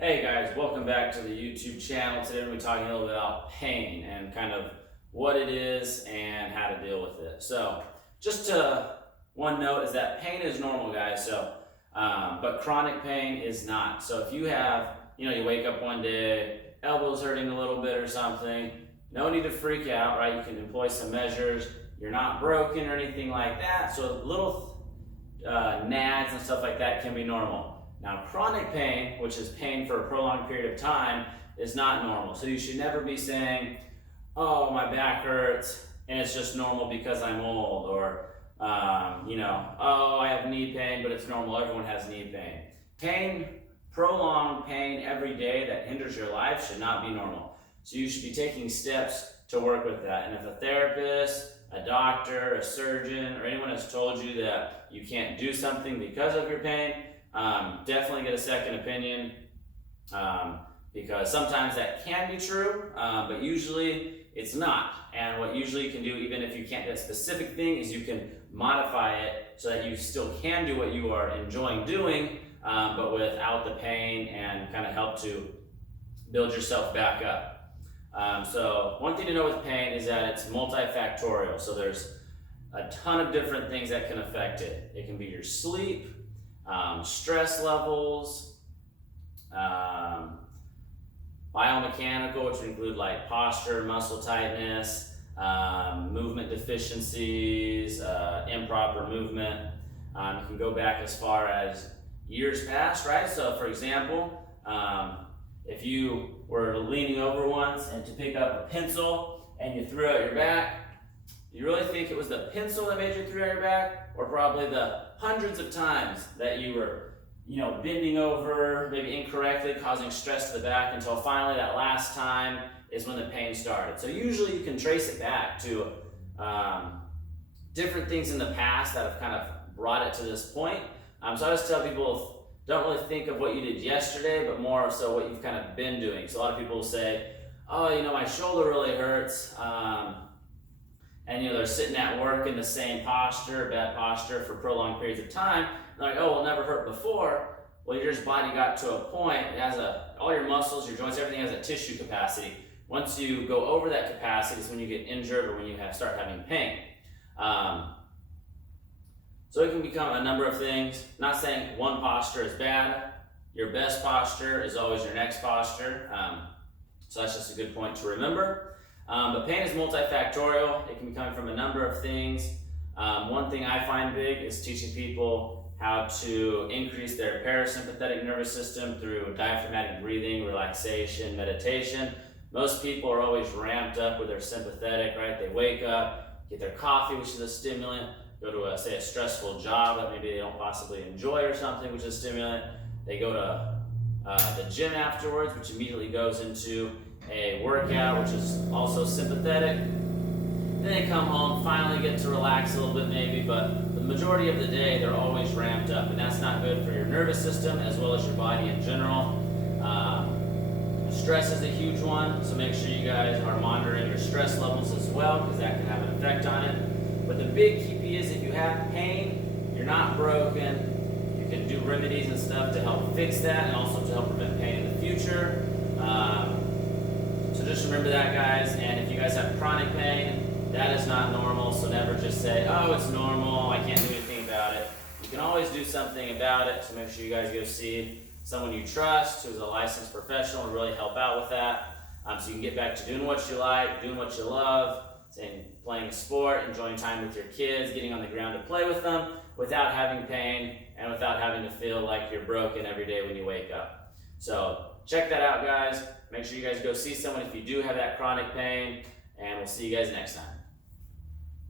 Hey guys, welcome back to the YouTube channel. Today we're going to be talking a little bit about pain and kind of what it is and how to deal with it. So just one note is that pain is normal, guys, but chronic pain is not. So if you have, you wake up one day, elbow's hurting a little bit or something, no need to freak out, right? You can employ some measures. You're not broken or anything like that. So little nags and stuff like that can be normal. Now, chronic pain, which is pain for a prolonged period of time, is not normal. So you should never be saying, oh, my back hurts, and it's just normal because I'm old, or, oh, I have knee pain, but it's normal, everyone has knee pain. Pain, prolonged pain every day that hinders your life should not be normal. So you should be taking steps to work with that. And if a therapist, a doctor, a surgeon, or anyone has told you that you can't do something because of your pain, definitely get a second opinion, because sometimes that can be true, but usually it's not. And what usually you can do, even if you can't get a specific thing, is you can modify it so that you still can do what you are enjoying doing, but without the pain, and kind of help to build yourself back up. So one thing to know with pain is that it's multifactorial. So there's a ton of different things that can affect it. It can be your sleep, stress levels, biomechanical, which would include like posture, muscle tightness, movement deficiencies, improper movement. You can go back as far as years past, right? So for example, if you were leaning over once and to pick up a pencil and you threw out your back, you really think it was the pencil that made you throw out your back, or probably the hundreds of times that you were, bending over, maybe incorrectly, causing stress to the back, until finally that last time is when the pain started. So usually you can trace it back to different things in the past that have kind of brought it to this point. So I always tell people, don't really think of what you did yesterday, but more so what you've kind of been doing. So a lot of people will say, oh, my shoulder really hurts. And they're sitting at work in the same posture, bad posture for prolonged periods of time. They're like, oh, well, it never hurt before. Well, your body got to a point, it has all your muscles, your joints, everything has a tissue capacity. Once you go over that capacity is when you get injured or when you start having pain. So it can become a number of things. Not saying one posture is bad. Your best posture is always your next posture. So that's just a good point to remember. But pain is multifactorial. It can be coming from a number of things. One thing I find big is teaching people how to increase their parasympathetic nervous system through diaphragmatic breathing, relaxation, meditation. Most people are always ramped up with their sympathetic, right? They wake up, get their coffee, which is a stimulant, go to say a stressful job that maybe they don't possibly enjoy or something, which is a stimulant. They go to the gym afterwards, which immediately goes into a workout, which is also sympathetic. Then they come home, finally get to relax a little bit maybe, but the majority of the day they're always ramped up, and that's not good for your nervous system as well as your body in general. Stress is a huge one, so make sure you guys are monitoring your stress levels as well, because that can have an effect on it. But the big key is, if you have pain, you're not broken, you can do remedies and stuff to help fix that, and also to help prevent pain in the future. So just remember that, guys. And if you guys have chronic pain, that is not normal. So never just say, oh, it's normal, I can't do anything about it. You can always do something about it. So make sure you guys go see someone you trust who's a licensed professional to really help out with that. So you can get back to doing what you like, doing what you love, saying playing a sport, enjoying time with your kids, getting on the ground to play with them without having pain and without having to feel like you're broken every day when you wake up. So check that out, guys. Make sure you guys go see someone if you do have that chronic pain, and we'll see you guys next time.